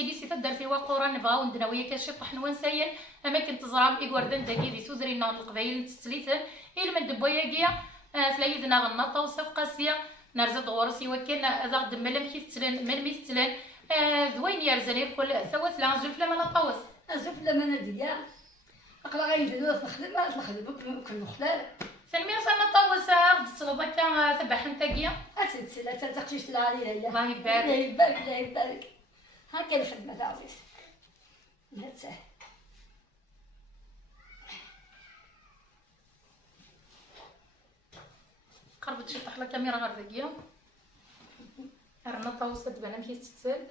سيجي سيتا دار في وقورا نبغاو ندناوية كاشي طحن ونسايا اماكن تزرام ايكوردان داكي دي سوزرينا القبايل تستليثن الى من دبويا كيا فلايدنا غنطا وصف قاسيه نرزد غورسي وكان هذا غدم ملم كي تسلن من مي تسلن ذوين يرزني كل ثوث لا زلف لما نطوس زلف لما نديا اقرا غير نخدم كل مخلال سلمي وصلنا طوس غد السلطه كان تبع حنتاكيا اتسلا تقشيش العاليه هي الله يبارك الله يبارك الله يبارك هكا الخدمه تاع عزيز نتساه قربت شي طحله كاميرا غير ذاكيا رانا طوس تبان مشي تتسال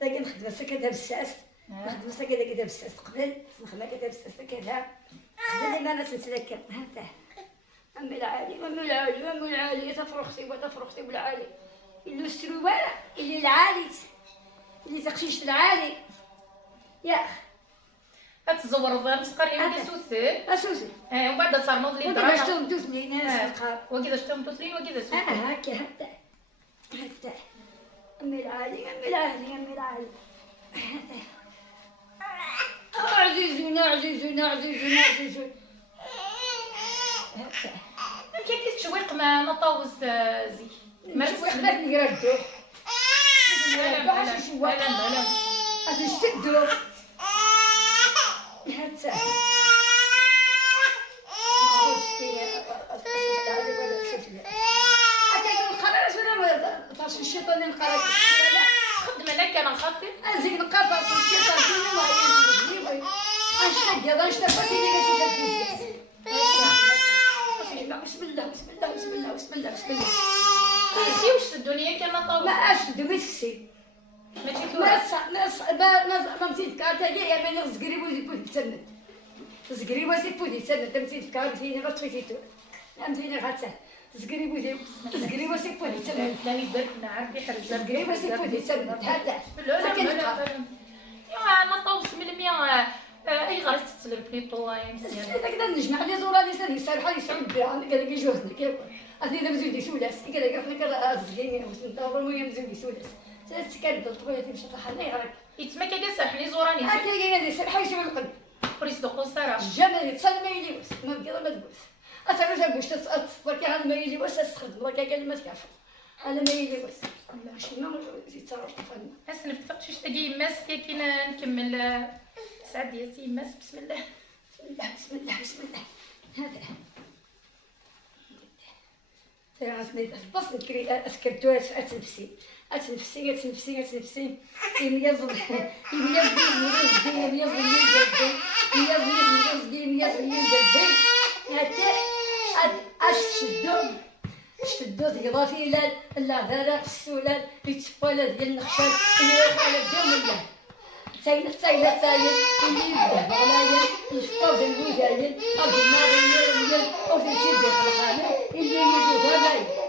لكن نخدم سكتها بساس نخدم سكتها بساس قبل نخدم كتها بساس كذا قبل ما نتسلك هذا أمي العالي أمي العالي أمي العالي تفرختي وتفرختي بالعالي اللي السروالة اللي العالي اللي تقشيش العالي يا تزور الظهر مسقر يمدي سوثل اسوسي ومن بعد صار نوض لي درا شتو دوزني ناس وكذا شتو دوزني وكذا سوثل هكا هكا أمي العالي أمي العالي أمي العالي عزيزنا عزيزنا عزيزنا عزيزنا يمكن كيتشويق ما نطوس زي ما حنا نقرا الدوق لا هذا شتدو هاتسا الشيطان نقرا خدم انا كان خاطر ازيك نقرا في الشيطان كل ما يجي اشتد يا اشتد بس اللي بسم الله بسم الله بسم الله بسم الله بسم الله واش الدنيا كان طاوله ما اشد بسي ماشي ما نسيت كارتا يا ماني زكري بودي تسمت زكري بودي بودي تسمت نسيت كارتا فيني غير طفيتو فهمتيني غاتسه زكري بودي بودي تسمت لا يبارك نعرف يحرز زكري بودي تسمت هذا لا انا طوس من 100 اي غير تتسلم بليطو هكذا نجمع لي زورا لي سالي سالحه يسعود بها عندك هذاك يجوزني كيف اثني مزودي سولاس كذا قالت لك الزليمين وندور المهم مزودي سولاس ثلاث كاد طويله تمشي طحال لي غير يتما كذا ساحني زوراني هكا هي سالحه يسعود القلب بريس دقو سرا الجمال تصل ما يليوس ما بقى ما تبوس اثر جا باش تصفر على ما يليوس تخدم لك كلمه كافه على ما يليوس لا شي ما يتصرف فن حسن نفقت شي تاقي ماس كي نكمل سعد ديالتي ماس بسم الله بسم الله بسم الله بسم الله هذا تعرفني بس نكري اسكرتو اتنفسي اتنفسي اتنفسي اتنفسي يميز شدو ضيضافي لا ذرا السولان يتسبالا ديال النخشال يروح على الدوم الله سايله اللي يبدا بغلايا يشطب الوجايل قبل ما يغير او تمشي ديال الخانه اللي يجي بغلايا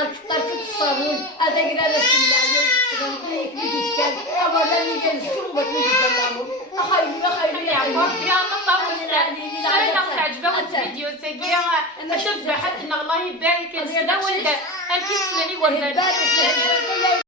الكثر الصابون هذا قرا رسم العيون غنقول لك اللي كان اولا اللي جا السوبر اللي جا الامور اخاي يعرفوا يا نطول لا تعجبوا الفيديو تاعي شوف حد ان الله يبارك نسدا ولد انت تسلني ولا